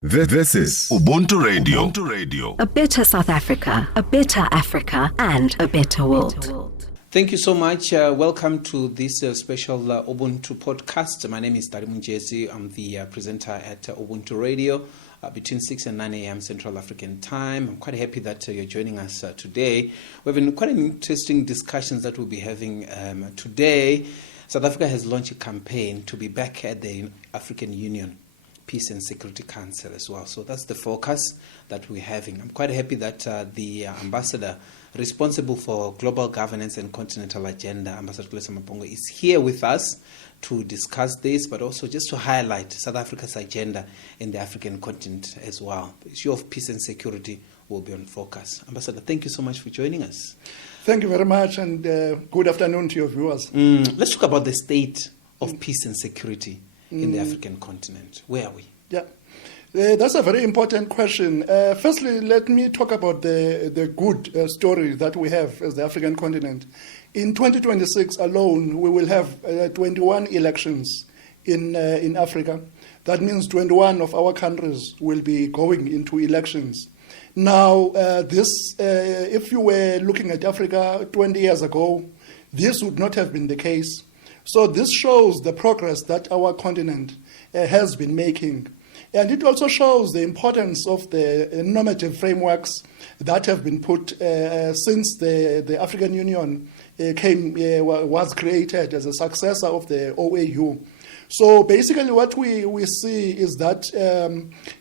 This is Ubuntu Radio. Ubuntu Radio. A better South Africa, a better Africa, and a better world. Thank you so much. Welcome to this special Ubuntu podcast. My name is Tali Munzhedzi. I'm the presenter at Ubuntu Radio between 6 and 9 a.m. Central African Time. I'm quite happy that you're joining us today. We have quite an interesting discussions that we'll be having today. South Africa has launched a campaign to be back at the African Union Peace and Security Council as well. So that's the focus that we're having. I'm quite happy that the ambassador responsible for global governance and continental agenda, Ambassador Xolisa Mabhongo, is here with us to discuss this, but also just to highlight South Africa's agenda in the African continent as well. The issue of peace and security will be on focus. Ambassador, thank you so much for joining us. Thank you very much, and good afternoon to your viewers. Let's talk about the state of peace and security in the African continent. Where are we? Yeah, that's a very important question. Firstly, let me talk about the good story that we have as the African continent. In 2026 alone, we will have 21 elections in Africa. That means 21 of our countries will be going into elections. Now, if you were looking at Africa 20 years ago, this would not have been the case. So this shows the progress that our continent has been making. And it also shows the importance of the normative frameworks that have been put since the African Union was created as a successor of the OAU. So basically what we see is that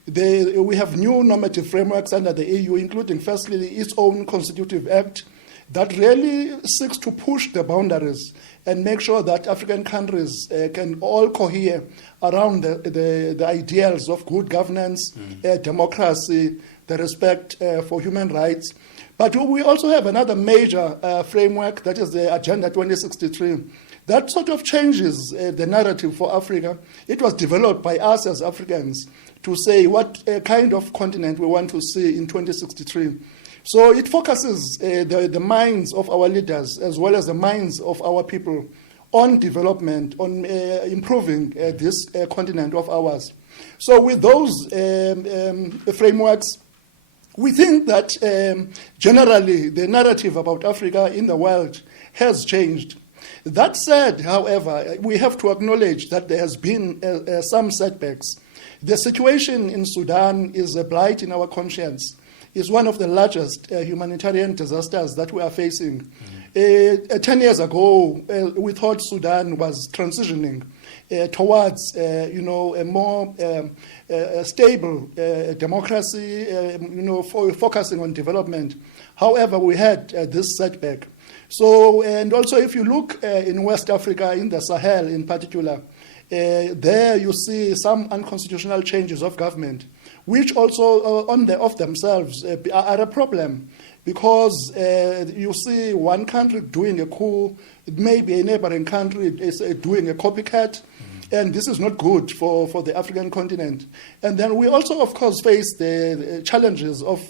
we have new normative frameworks under the AU, including firstly its own constitutive act that really seeks to push the boundaries and make sure that African countries can all cohere around the ideals of good governance, democracy, the respect for human rights. But we also have another major framework, that is the Agenda 2063. That sort of changes the narrative for Africa. It was developed by us as Africans to say what kind of continent we want to see in 2063. So it focuses the minds of our leaders as well as the minds of our people on development, on improving this continent of ours. So with those frameworks, we think that generally the narrative about Africa in the world has changed. That said, however, we have to acknowledge that there has been some setbacks. The situation in Sudan is a blight in our conscience. Is one of the largest humanitarian disasters that we are facing. 10 years ago, we thought Sudan was transitioning towards, a more stable democracy, focusing on development. However, we had this setback. So, and also if you look in West Africa, in the Sahel in particular, there you see some unconstitutional changes of government, which also of themselves are a problem, because you see one country doing a coup, maybe a neighboring country is doing a copycat, and this is not good for the African continent. And then we also, of course, face the challenges of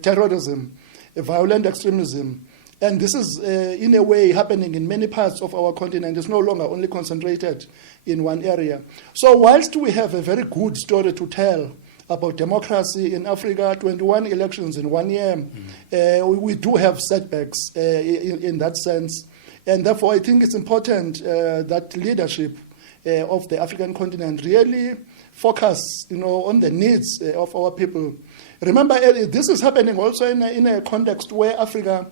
terrorism, violent extremism. And this is, in a way, happening in many parts of our continent. It's no longer only concentrated in one area. So whilst we have a very good story to tell about democracy in Africa, 21 elections in 1 year, we do have setbacks in that sense. And therefore, I think it's important that leadership of the African continent really focus, on the needs of our people. Remember, this is happening also in a context where Africa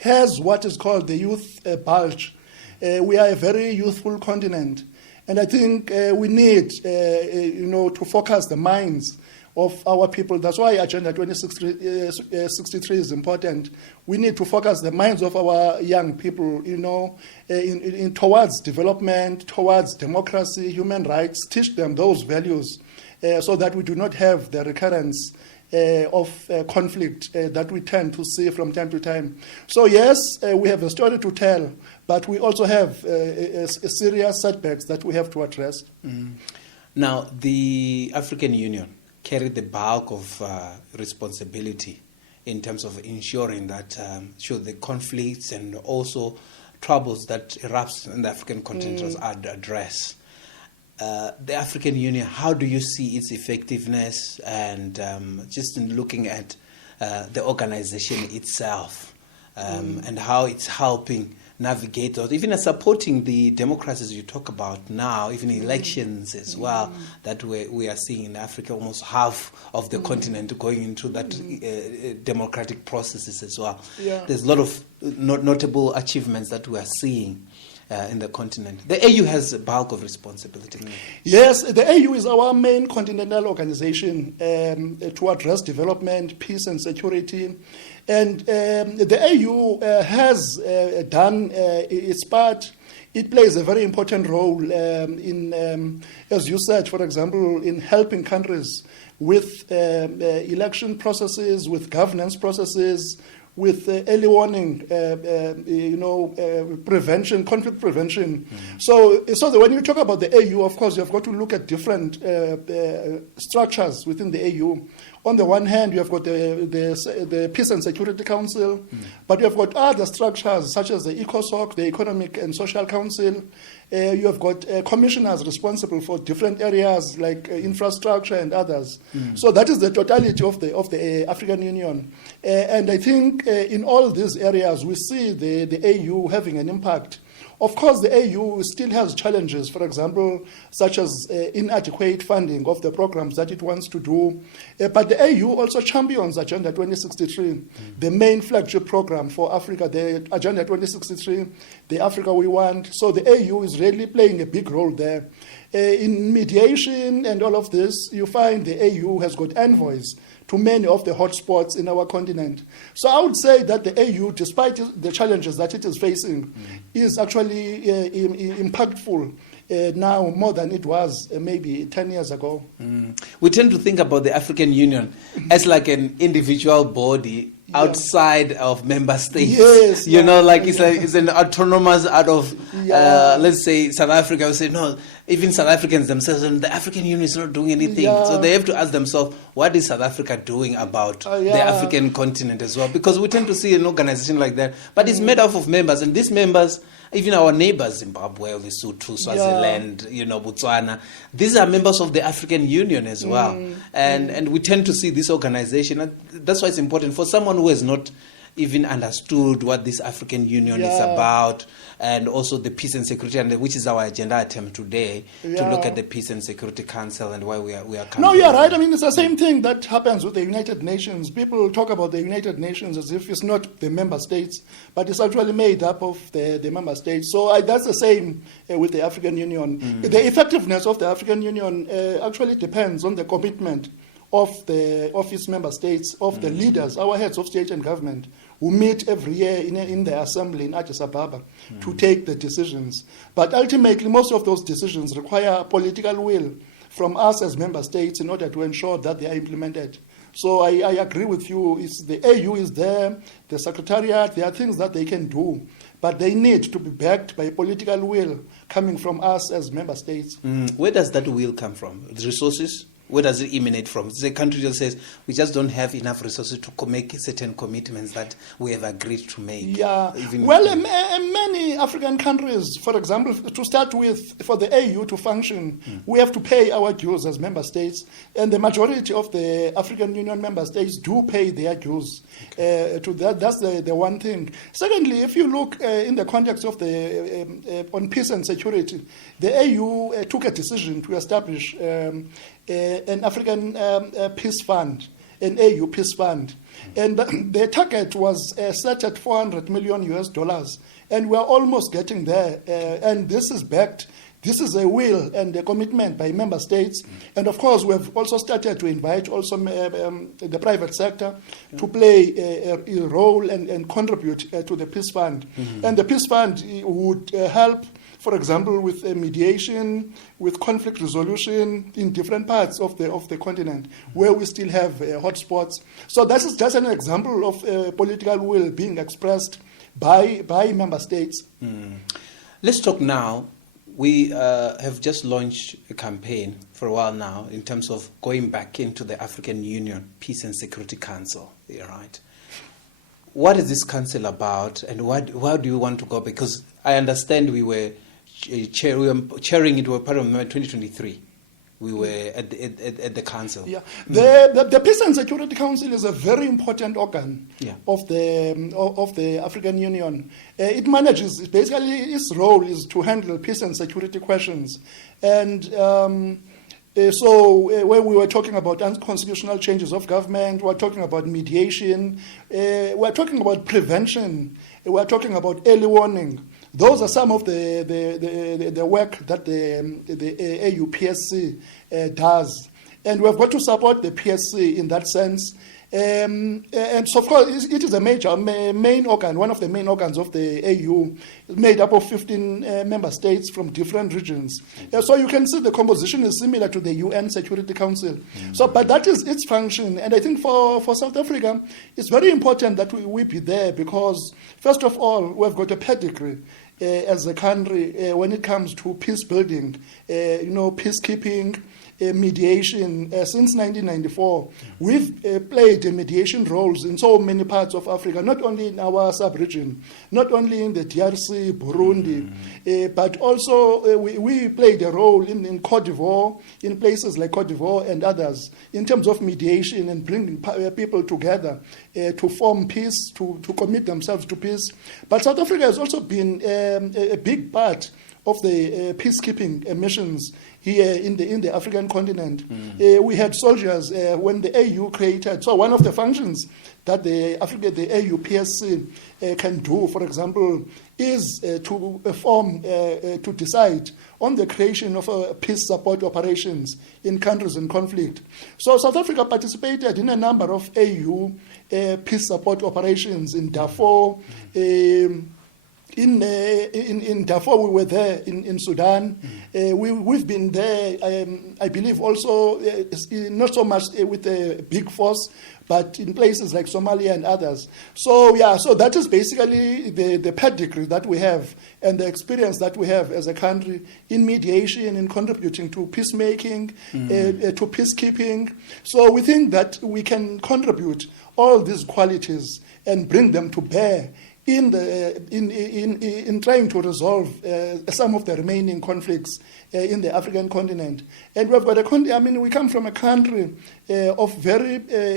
has what is called the youth bulge. We are a very youthful continent, and I think we need, to focus the minds of our people. That's why Agenda 2063 is important. We need to focus the minds of our young people, in towards development, towards democracy, human rights. Teach them those values, so that we do not have the recurrence of conflict that we tend to see from time to time. So yes, we have a story to tell, but we also have a serious setbacks that we have to address. Now, the African Union carried the bulk of responsibility in terms of ensuring that the conflicts and also troubles that erupts in the African continent are addressed. the African Union, how do you see its effectiveness, and just in looking at the organization itself, and how it's helping navigate those, even supporting the democracies you talk about now, even elections as well, that we are seeing in Africa, almost half of the continent going into that democratic processes as well. Yeah. There's a lot of notable achievements that we are seeing in the continent. The AU has a bulk of responsibility. Yes, the AU is our main continental organization to address development, peace and security. And the AU has done its part. It plays a very important role in, as you said, for example, in helping countries with election processes, with governance processes, with early warning, prevention, conflict prevention. So when you talk about the AU, of course, you've got to look at different structures within the AU. On the one hand, you have got the Peace and Security Council, but you have got other structures such as the ECOSOC, the Economic and Social Council. You have got commissioners responsible for different areas like infrastructure and others. So that is the totality of the African Union. And I think in all these areas, we see the AU having an impact. Of course, the AU still has challenges, for example, such as inadequate funding of the programs that it wants to do. But the AU also champions Agenda 2063, the main flagship program for Africa, the Agenda 2063, the Africa we want. So the AU is really playing a big role there. In mediation and all of this, you find the AU has got envoys to many of the hotspots in our continent. So I would say that the AU, despite the challenges that it is facing, is actually impactful now more than it was maybe 10 years ago. We tend to think about the African Union as like an individual body outside of member states. Yes, it's an autonomous out of, let's say, South Africa. We say, no, even South Africans themselves, the African Union is not doing anything. So they have to ask themselves, what is South Africa doing about the African continent as well? Because we tend to see an organization like that, but it's made up of members, and these members, even our neighbors, Zimbabwe, Lesotho, Swaziland, Botswana, these are members of the African Union as well. And we tend to see this organization. That's why it's important for someone who has not even understood what this African Union is about, and also the peace and security, and which is our agenda item today, to look at the Peace and Security Council and why we are coming. No, you're right. I mean, it's the same thing that happens with the United Nations. People talk about the United Nations as if it's not the member states, but it's actually made up of the member states. So that's the same with the African Union. The effectiveness of the African Union actually depends on the commitment of its member states, of the leaders, our heads of state and government, who meet every year in the assembly in Addis Ababa to take the decisions. But ultimately, most of those decisions require political will from us as member states in order to ensure that they are implemented. So I agree with you. The AU is there, the Secretariat, there are things that they can do, but they need to be backed by political will coming from us as member states. Where does that will come from? The resources? Where does it emanate from? The country just says, we just don't have enough resources to make certain commitments that we have agreed to make. Many African countries, for example, to start with, for the AU to function, we have to pay our dues as member states, and the majority of the African Union member states do pay their dues. That's the one thing. Secondly, if you look in the context of on peace and security, the AU took a decision to establish an African peace fund, an AU peace fund. And the target was set at $400 million, and we're almost getting there. And this is backed. This is a will and a commitment by member states. And of course, we have also started to invite also the private sector to play a role and contribute to the peace fund. And the peace fund would help, for example, with mediation, with conflict resolution in different parts of the continent where we still have hotspots. So that is just an example of political will being expressed by member states. Let's talk now. We have just launched a campaign for a while now in terms of going back into the African Union Peace and Security Council. Right? What is this council about, and why do you want to go? Because I understand we were chairing it. We were part of 2023. We were at the council. Yeah, the Peace and Security Council is a very important organ of the African Union. It manages, basically its role is to handle peace and security questions. And so when we were talking about unconstitutional changes of government, we're talking about mediation, we're talking about prevention, we're talking about early warning. Those are some of the work that the AUPSC does. And we've got to support the PSC in that sense. And so, of course, it is a main organ, one of the main organs of the AU, made up of 15 member states from different regions. So you can see the composition is similar to the UN Security Council. Mm-hmm. So, but that is its function. And I think for South Africa, it's very important that we be there because, first of all, we've got a pedigree as a country when it comes to peace building, peacekeeping, mediation. Since 1994, we've played mediation roles in so many parts of Africa, not only in our sub-region, not only in the DRC, Burundi, but also we played a role in Cote d'Ivoire, in places like Cote d'Ivoire and others, in terms of mediation and bringing people together to form peace, to commit themselves to peace. But South Africa has also been a big part of the peacekeeping missions here in the African continent. We had soldiers when the AU created. So one of the functions that the AUPSC can do, for example, is to decide on the creation of peace support operations in countries in conflict. So South Africa participated in a number of AU peace support operations in Darfur. In Darfur, we were there. In Sudan, we've been there. I believe also not so much with a big force, but in places like Somalia and others. So that is basically the pedigree that we have and the experience that we have as a country in mediation, in contributing to peacemaking, to peacekeeping. So we think that we can contribute all these qualities and bring them to bear in trying to resolve some of the remaining conflicts in the African continent. And we've got we come from a country of very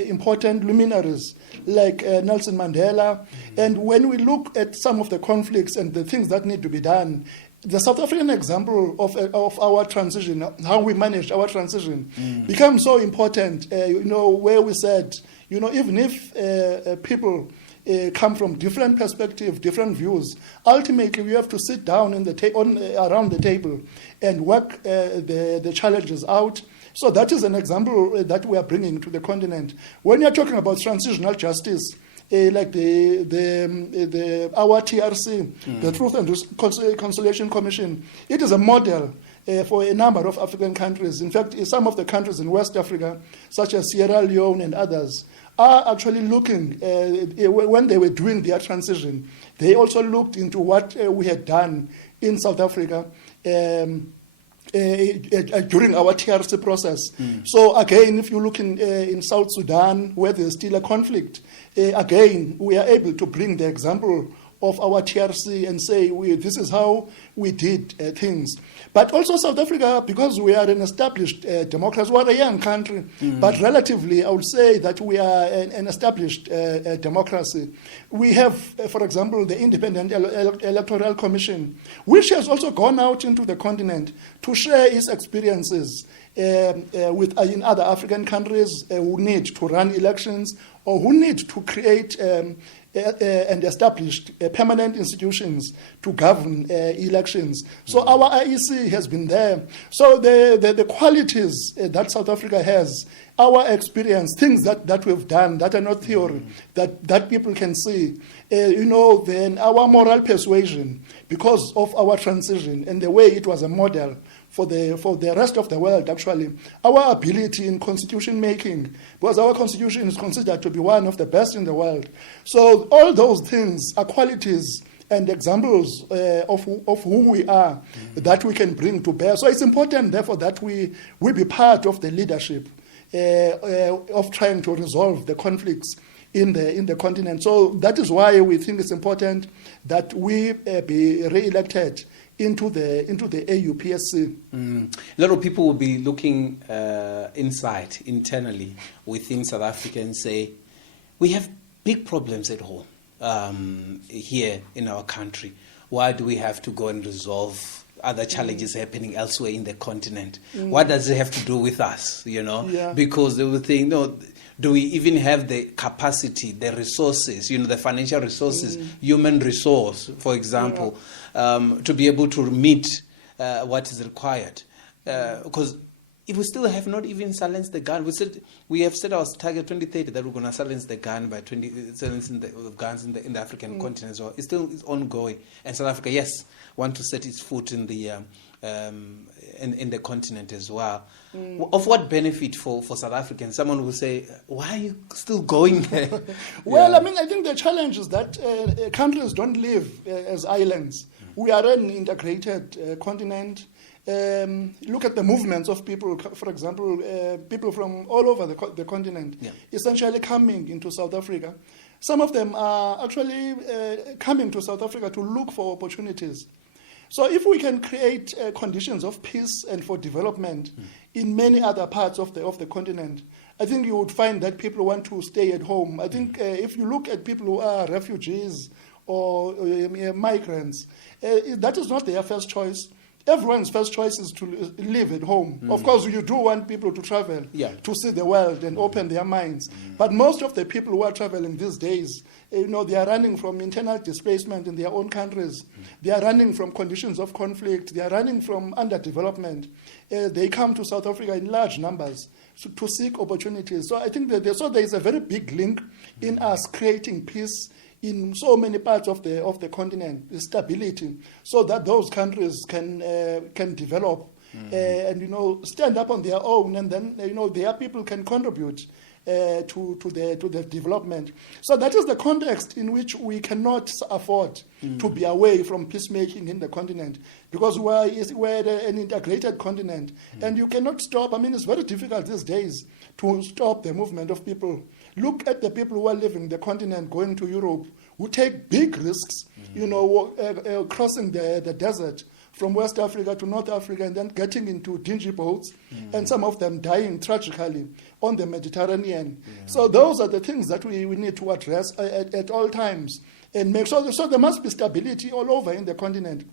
important luminaries like Nelson Mandela. And when we look at some of the conflicts and the things that need to be done, the South African example of our transition, how we managed our transition, becomes so important, where we said, even if people come from different perspectives, different views. Ultimately, we have to sit down around the table and work the challenges out. So that is an example that we are bringing to the continent. When you're talking about transitional justice, like our TRC, the Truth and Reconciliation Commission, it is a model for a number of African countries. In fact, some of the countries in West Africa, such as Sierra Leone and others, are actually looking, when they were doing their transition, they also looked into what we had done in South Africa during our TRC process. So again, if you look in South Sudan, where there's still a conflict, again, we are able to bring the example of our TRC and say, this is how we did things. But also South Africa, because we are an established democracy, we're a young country, but relatively, I would say that we are an established democracy. We have, for example, the Independent Electoral Commission, which has also gone out into the continent to share its experiences in other African countries who need to run elections or who need to create and established permanent institutions to govern elections. So our IEC has been there. So the qualities that South Africa has, our experience, things that we've done that are not theory, that people can see, then our moral persuasion, because of our transition and the way it was a model for the rest of the world, actually, our ability in constitution making, because our constitution is considered to be one of the best in the world. So all those things are qualities and examples of who we are that we can bring to bear. So it's important, therefore, that we be part of the leadership of trying to resolve the conflicts in the continent. So that is why we think it's important that we be re-elected into the AUPSC. A lot of people will be looking internally within South Africa and say, we have big problems at home here in our country. Why do we have to go and resolve other challenges happening elsewhere in the continent? What does it have to do with us, Yeah. Because they will think, no, do we even have the capacity, the resources, the financial resources, human resource, for example, to be able to meet what is required? Because if we still have not even silenced the gun, we have set our target 2030 that we're going to silence the gun by silencing the guns in the African continent as well. It's still ongoing, and South Africa, yes, want to set its foot in the continent as well. Of what benefit for South Africans? Someone will say, why are you still going there? Well, I think the challenge is that countries don't live as islands. We are an integrated continent. Look at the movements of people, for example, people from all over the continent, essentially coming into South Africa. Some of them are actually coming to South Africa to look for opportunities. So if we can create conditions of peace and for development in many other parts of the continent, I think you would find that people want to stay at home. I think if you look at people who are refugees or migrants, that is not their first choice. Everyone's first choice is to live at home. Of course, you do want people to travel, to see the world and open their minds. But most of the people who are traveling these days, they are running from internal displacement in their own countries. They are running from conditions of conflict. They are running from underdevelopment. They come to South Africa in large numbers to seek opportunities. So I think that there is a very big link in us creating peace in so many parts of the continent, stability, so that those countries can develop and stand up on their own, and then their people can contribute to the development. So that is the context in which we cannot afford to be away from peacemaking in the continent, because we're an integrated continent, and you cannot stop. It's very difficult these days to stop the movement of people. Look at the people who are leaving the continent, going to Europe, who take big risks, crossing the desert from West Africa to North Africa and then getting into dingy boats, and some of them dying tragically on the Mediterranean. So those are the things that we need to address at all times and make sure. So there must be stability all over in the continent.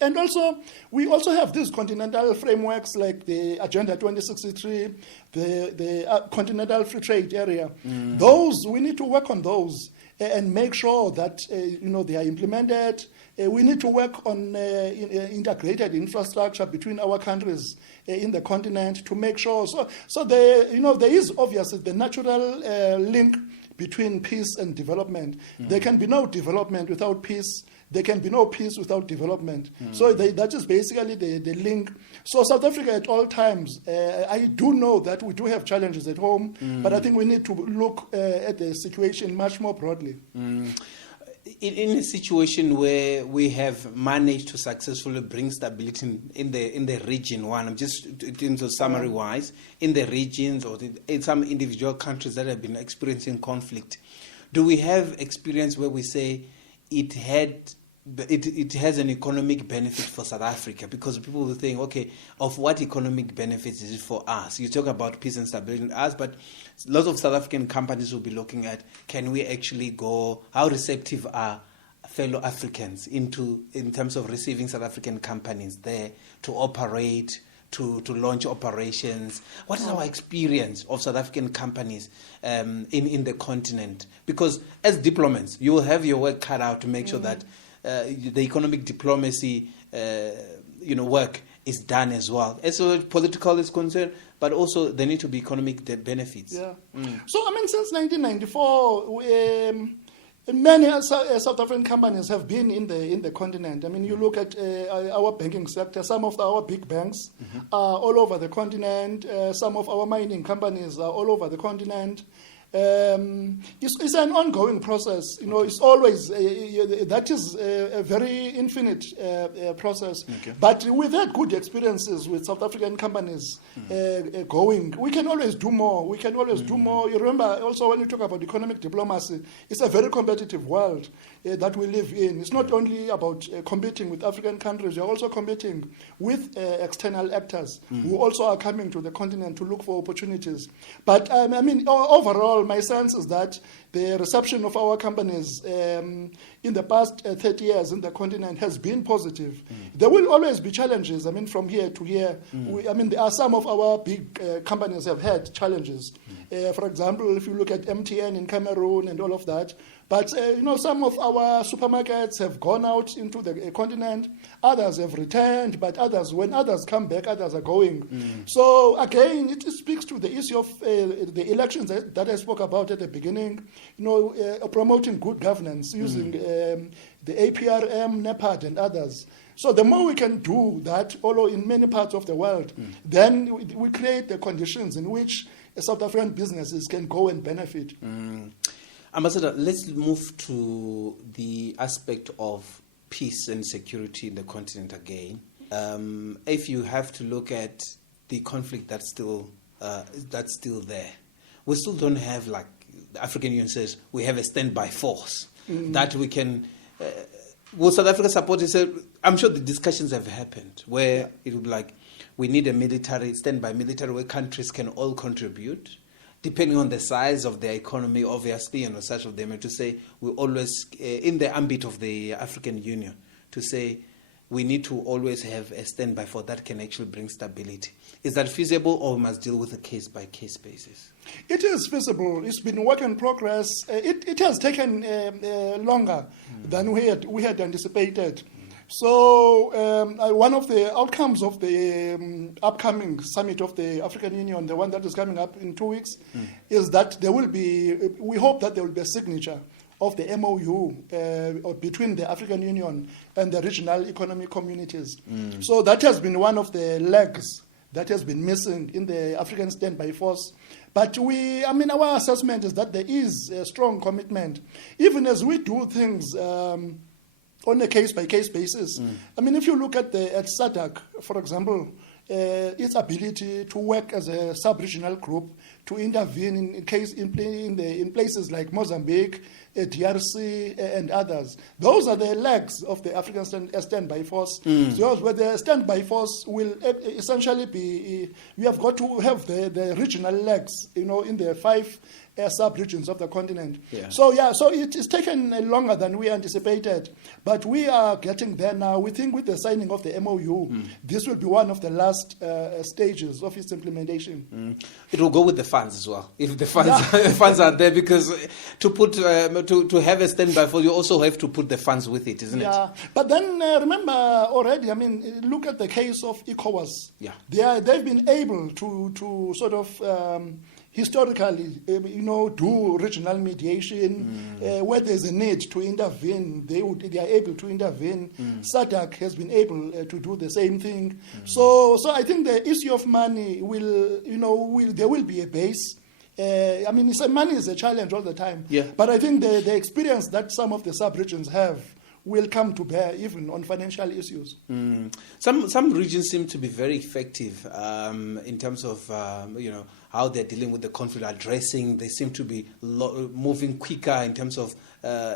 And also, we also have these continental frameworks like the Agenda 2063, the Continental Free Trade Area. Those, we need to work on those and make sure that they are implemented. We need to work on integrated infrastructure between our countries in the continent to make sure. So there is obviously the natural link between peace and development. There can be no development without peace. There can be no peace without development. So that is basically the link. So South Africa at all times, I do know that we do have challenges at home, but I think we need to look at the situation much more broadly. In a situation where we have managed to successfully bring stability in the region, I'm just in terms of summary-wise, in the regions or in some individual countries that have been experiencing conflict, do we have experience where we say it has an economic benefit for South Africa? Because people will think, okay, of what economic benefits is it for us? You talk about peace and stability in us, but lots of South African companies will be looking at, can we actually go, how receptive are fellow Africans in terms of receiving South African companies there to operate, to launch operations? What is our experience of South African companies in the continent? Because as diplomats, you will have your work cut out to make sure that the economic diplomacy work is done as well. As far as political is concerned, but also there need to be economic benefits. Yeah. So, since 1994, many South African companies have been in the continent. You look at our banking sector. Some of our big banks are all over the continent. Some of our mining companies are all over the continent. It's an ongoing process. You know, it's always that is a very infinite process. Okay. But we've had good experiences with South African companies going. We can always do more. We can always do more. You remember also when you talk about economic diplomacy, it's a very competitive world that we live in. It's not only about competing with African countries. You're also competing with external actors who also are coming to the continent to look for opportunities. But I mean, overall, my sense is that the reception of our companies in the past 30 years in the continent has been positive. There will always be challenges. I mean, from here to here, there are some of our big companies have had challenges. For example, if you look at MTN in Cameroon and all of that. But, some of our supermarkets have gone out into the continent. Others have returned, but when others come back, others are going. So, again, it speaks to the issue of the elections that I spoke about at the beginning, promoting good governance using the APRM, NEPAD, and others. So the more we can do that, although in many parts of the world, then we create the conditions in which South African businesses can go and benefit. Ambassador, let's move to the aspect of peace and security in the continent again. If you have to look at the conflict that's still there, we still don't have, like the African Union says, we have a standby force that we can. Will South Africa support it? I'm sure the discussions have happened where it would be like we need a standby military where countries can all contribute. Depending on the size of their economy, obviously, and such of them, and to say we always, in the ambit of the African Union, to say we need to always have a standby for that can actually bring stability. Is that feasible, or we must deal with a case-by-case basis? It is feasible. It's been work in progress. It has taken longer than we had anticipated. So one of the outcomes of the upcoming summit of the African Union, the one that is coming up in 2 weeks, is that we hope that there will be a signature of the MOU between the African Union and the regional economic communities. So that has been one of the legs that has been missing in the African standby force. But our assessment is that there is a strong commitment, even as we do things on a case-by-case basis. If you look at SADC, for example, its ability to work as a sub-regional group to intervene in places like Mozambique, DRC, and others. Those are the legs of the African standby force. So where the standby force will essentially be, we have got to have the regional legs, in the 5 sub-regions of the continent. So it is taken longer than we anticipated, but we are getting there now. We think with the signing of the MOU, this will be one of the last stages of its implementation. It will go with the funds as well, if the funds are there, because to have a standby for, you also have to put the funds with it, isn't it? Yeah, but then remember already, look at the case of ECOWAS. They've been able to sort of historically, do regional mediation where there's a need to intervene. They are able to intervene. SADC has been able to do the same thing. So I think the issue of money there will be a base. Money is a challenge all the time. But I think the experience that some of the sub-regions have will come to bear even on financial issues. Some regions seem to be very effective in terms of how they're dealing with the conflict, addressing. They seem to be moving quicker in terms of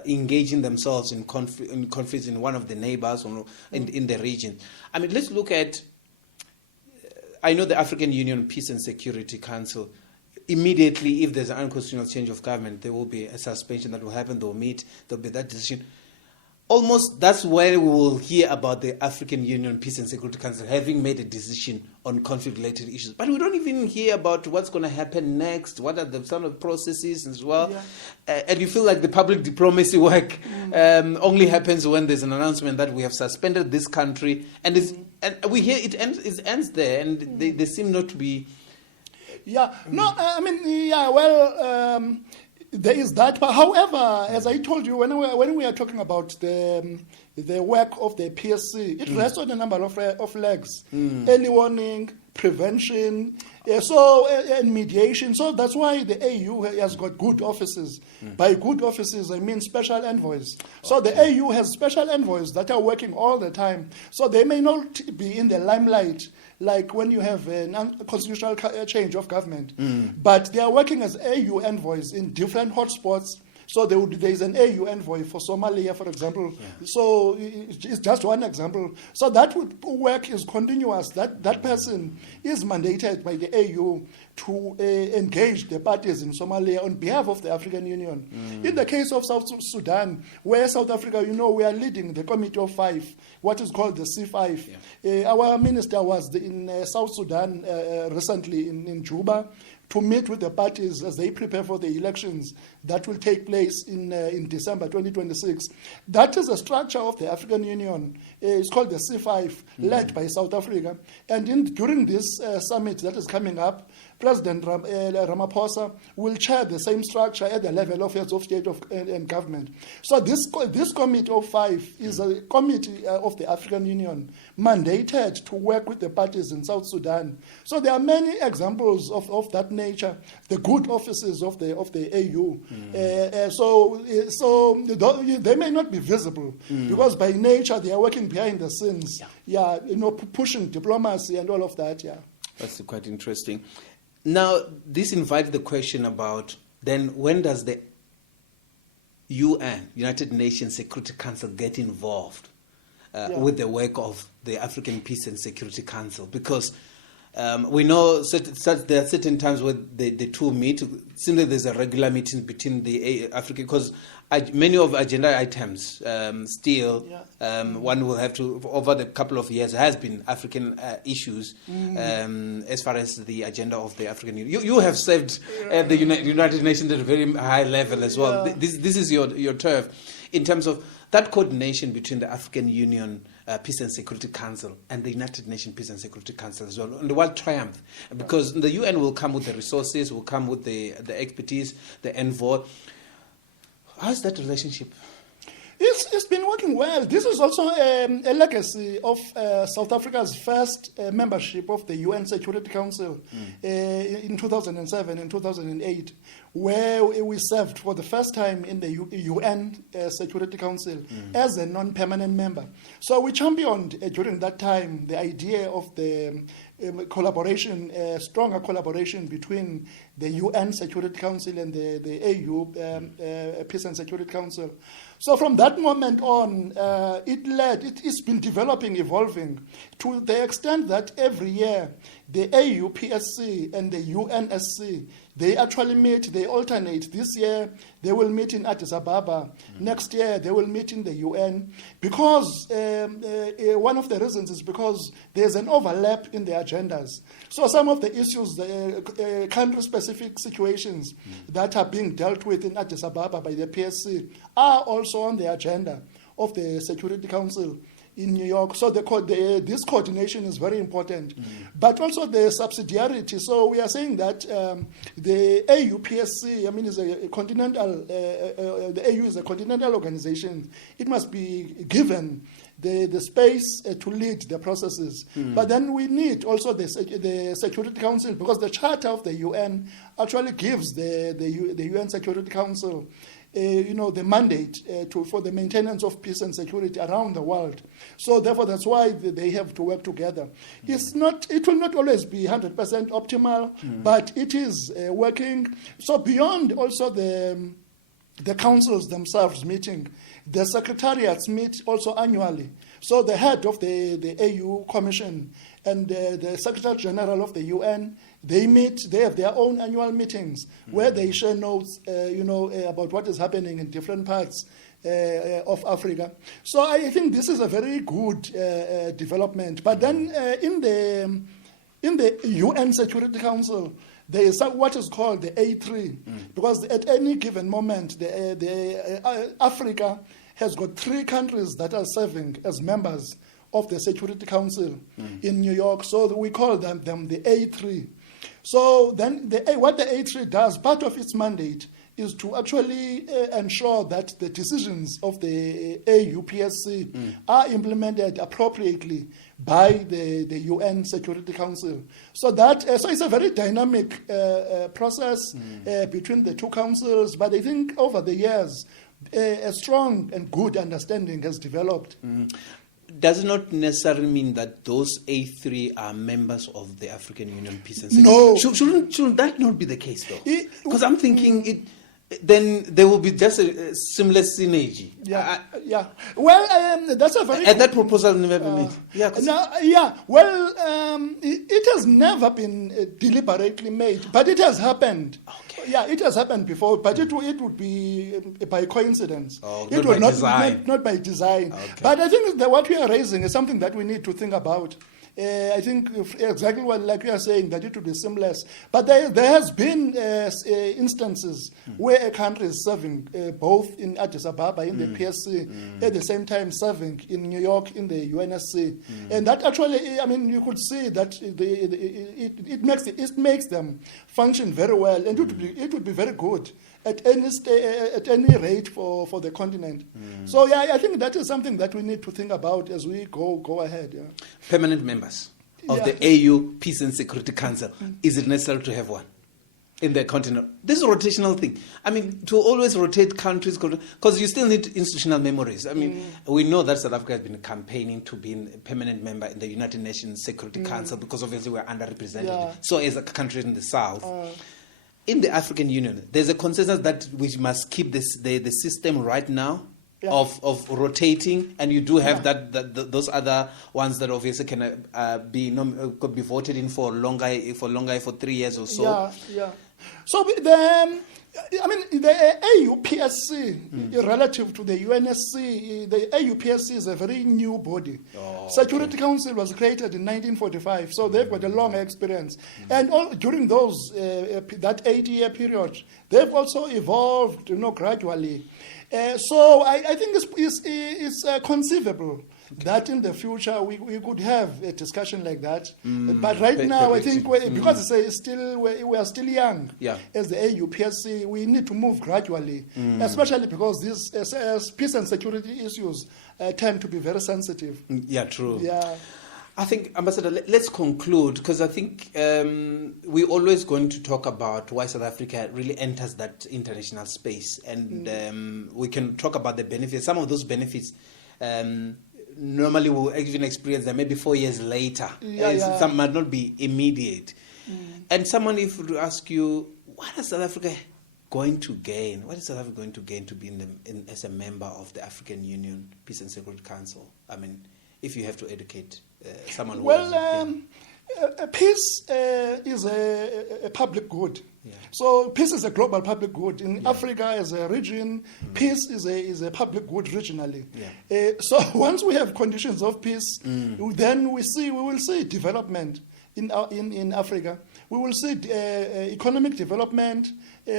engaging themselves in conflicts in one of the neighbors or in the region. Let's look at. I know the African Union Peace and Security Council. Immediately, if there's an unconstitutional change of government, there will be a suspension that will happen. They'll meet. There'll be that decision. Almost that's where we will hear about the African Union Peace and Security Council having made a decision on conflict-related issues. But we don't even hear about what's going to happen next, what are the sort of processes as well. And you feel like the public diplomacy work only happens when there's an announcement that we have suspended this country. And we hear it ends there, and they seem not to be... There is that, but however, as I told you, when we are talking about the work of the PSC, it rests on a number of legs. Early warning, prevention, and mediation. So that's why the AU has got good offices. By good offices, I mean special envoys. So the AU has special envoys that are working all the time. So they may not be in the limelight like when you have an unconstitutional change of government, but they are working as AU envoys in different hotspots. So there is an AU envoy for Somalia, for example. Yeah. So it's just one example. So that work is continuous. That person is mandated by the AU to engage the parties in Somalia on behalf of the African Union. In the case of South Sudan, where South Africa, we are leading the Committee of Five, what is called the C5. Yeah. Our minister was in South Sudan recently in Juba, to meet with the parties as they prepare for the elections that will take place in December 2026. That is a structure of the African Union. It's called the C5, led by South Africa. And during this summit that is coming up, President Ramaphosa will chair the same structure at the level of heads of state and government. So this Committee of Five is a committee of the African Union mandated to work with the parties in South Sudan. So there are many examples of that nature, the good offices of the AU. So they may not be visible because by nature they are working behind the scenes. Pushing diplomacy and all of that. Yeah, that's quite interesting. Now, this invites the question about then when does the UN, United Nations Security Council, get involved with the work of the African Peace and Security Council? Because we know there are certain times where the two meet. It seems like there's a regular meeting between the African, because many of agenda items one will have to, over the couple of years, has been African issues as far as the agenda of the African Union. You have served at the United Nations at a very high level as well. This is your turf in terms of that coordination between the African Union Peace and Security Council and the United Nations Peace and Security Council as well. And the world triumph, because the UN will come with the resources, will come with the expertise, the envoy. How's that relationship? It's been working well. This is also a legacy of South Africa's first membership of the UN Security Council in 2007 and 2008, where we served for the first time in the UN Security Council as a non-permanent member. So we championed during that time the idea of the collaboration, stronger collaboration between the UN Security Council and the AU Peace and Security Council. So from that moment on, it's been developing, evolving, to the extent that every year the AUPSC and the UNSC, they actually meet, they alternate. This year, they will meet in Addis Ababa. Next year, they will meet in the UN. Because one of the reasons is because there's an overlap in the agendas. So some of the issues, the country-specific situations that are being dealt with in Addis Ababa by the PSC are also on the agenda of the Security Council in New York. So this coordination is very important. But also the subsidiarity. So we are saying that the AUPSC, is a continental, the AU is a continental organization. It must be given the space to lead the processes. But then we need also the Security Council, because the Charter of the UN actually gives the UN Security Council the mandate for the maintenance of peace and security around the world. So therefore, that's why they have to work together. It will not always be 100% optimal, but it is working. So beyond also the councils themselves meeting, the secretariats meet also annually. So the head of the AU Commission and the Secretary General of the UN, they meet, they have their own annual meetings where they share notes, about what is happening in different parts of Africa. So I think this is a very good development. But then in the UN Security Council, there is what is called the A3, because at any given moment, Africa has got 3 countries that are serving as members of the Security Council in New York. So we call them the A3. So then what the A3 does, part of its mandate, is to actually ensure that the decisions of the AUPSC are implemented appropriately by the UN Security Council. So that so it's a very dynamic process between the two councils. But I think over the years, a strong and good understanding has developed. Does not necessarily mean that those A3 are members of the African Union Peace and Security. No. Shouldn't that not be the case, though? Because I'm thinking then there will be just a similar synergy. Yeah. Well, that's a very... And that proposal never been made. Well, it has never been deliberately made, but it has happened. Okay. Yeah, it has happened before, but it would be by coincidence. It would not by design. Okay. But I think that what we are raising is something that we need to think about. I think exactly what, like you are saying, that it would be seamless. But there has been instances where a country is serving both in Addis Ababa in the PSC, at the same time serving in New York in the UNSC, and that actually, I mean, you could see that it makes them function very well, and it would be very good at any rate for the continent. So yeah, I think that is something that we need to think about as we go ahead. Yeah. Permanent members of the AU Peace and Security Council, is it necessary to have one in the continent? This is a rotational thing. I mean, to always rotate countries, because you still need institutional memories. I mean, we know that South Africa has been campaigning to be a permanent member in the United Nations Security Council because obviously we're underrepresented. Yeah. So as a country in the South. In the African Union, there's a consensus that we must keep the system right now of rotating, and you do have those other ones that obviously can could be voted in for 3 years or so. Yeah. So the AUPSC, relative to the UNSC, the AUPSC is a very new body. Security Council was created in 1945, so they've got a long experience. And during that 8-year period, they've also evolved, gradually. So I think it's conceivable that in the future we could have a discussion like that. But right now, I think because we are still young as the AUPSC, we need to move gradually, especially because these peace and security issues tend to be very sensitive. Yeah, true. Yeah. I think, Ambassador, let's conclude, because I think we're always going to talk about why South Africa really enters that international space. And we can talk about the benefits. Some of those benefits normally we'll even experience them maybe 4 years later. Some might not be immediate. And someone, if to ask you, what is South Africa going to gain? What is South Africa going to gain to be as a member of the African Union Peace and Security Council? I mean, if you have to educate someone. Peace is a public good. Yeah. So peace is a global public good. In Africa as a region, peace is a public good regionally. Yeah. So once we have conditions of peace, then we will see development in Africa. We will see economic development,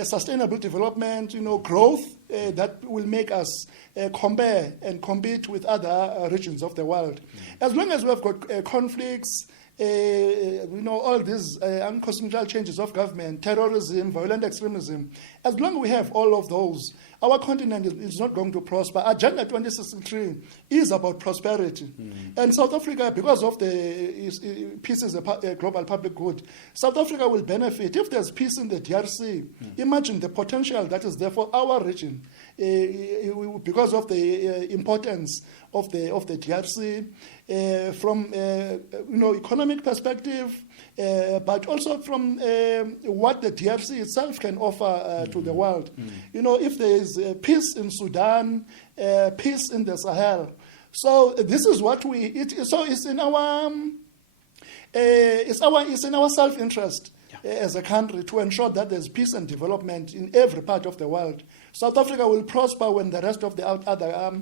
sustainable development, growth that will make us compare and compete with other regions of the world. As long as we have got conflicts, all these unconstitutional changes of government, terrorism, violent extremism, as long as we have all of those, our continent is not going to prosper. Agenda 2063 is about prosperity. And South Africa, because of the peace is a global public good, South Africa will benefit. If there's peace in the DRC, imagine the potential that is there for our region because of the importance of the DRC from economic perspective, but also from what the DRC itself can offer to the world. If there is peace in Sudan, peace in the Sahel, so this is what so it's in our self-interest as a country to ensure that there's peace and development in every part of the world. South Africa will prosper when the rest of the other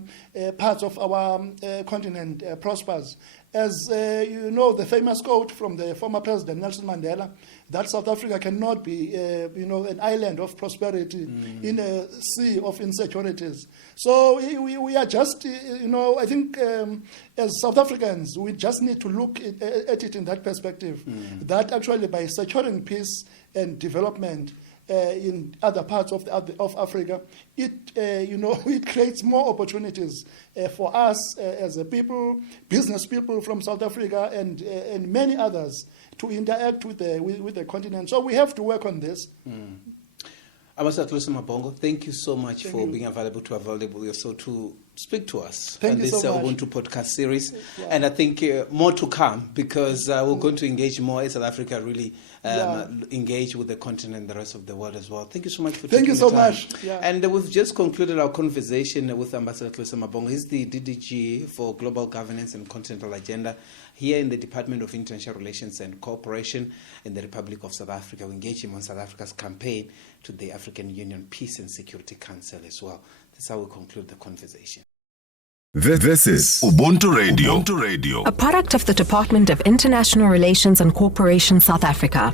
parts of our continent prospers. As you know, the famous quote from the former President Nelson Mandela, that South Africa cannot be, an island of prosperity in a sea of insecurities. So we are just, I think as South Africans, we just need to look at it in that perspective, that actually by securing peace and development in other parts of Africa, it creates more opportunities for us as a people, business people from South Africa, and many others to interact with the continent. So we have to work on this. Ambassador Xolisa Mabhongo, thank you so much for being available to speak to us Thank on you this so much. Ubuntu podcast series. Yeah. And I think more to come, because we're going to engage more as South Africa really engage with the continent and the rest of the world as well. Thank you so much for Thank taking you so the time. much. Yeah. And we've just concluded our conversation with Ambassador Xolisa Mabhongo. He's the DDG for Global Governance and Continental Agenda here in the Department of International Relations and Cooperation in the Republic of South Africa. We engage him on South Africa's campaign to the African Union Peace and Security Council as well. That's how we conclude the conversation. This is Ubuntu Radio. A product of the Department of International Relations and Cooperation, South Africa.